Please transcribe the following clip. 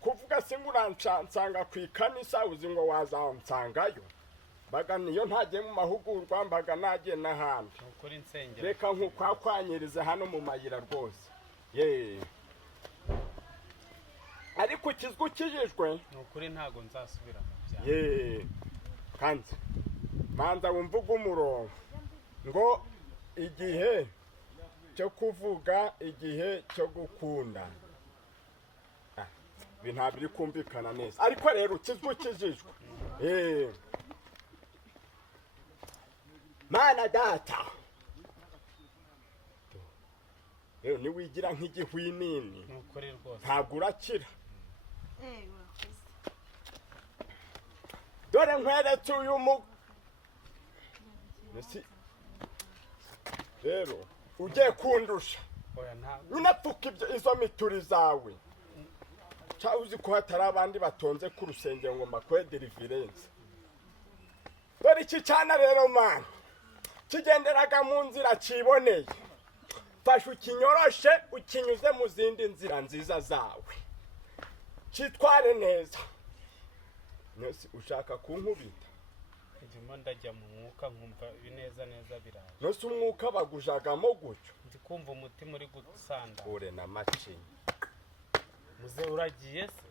kuvuga se ngo uransanga ku ikanisa uzi ngo wazansangayo mbaga niyo ntagiye mu mahugurwa mbaga nagiye n'ahandi ukuri insengero reka nk'ukwakwanyiriza hano mu mayira rwose ye ariko ukizwe ukijijwe ukuri ntago nzasubira mu byaha ye kandi manza wumvuga umurongo ngo igihe cyo kuvuga igihe cyo gukunda bintu biri kumvikana neza ariko rero ukizwe ukijijwe mana data rero niwigira nk'igihwinini ukuri rwose ntabwo urakira dore nkweretse uyu rero ugiye kundusha unapfuka izo mituri zawe cyangwa uzi ko hatari abandi batonze ku rusengero ngo mbakore deliverance dore iki cyana rero mana kigenderaga mu nzira kiboneye fasha ukinyoroshe ukinyuze mu zindi nzira nziza zawe cyitware neza nese ushaka kunkubita ndimo ndajya mu mwuka nkumva ibineza neza biraje nose umwuka bagujagamo gutyo ndi kumva umutima uri gusanda ure na macinya muze uragiye se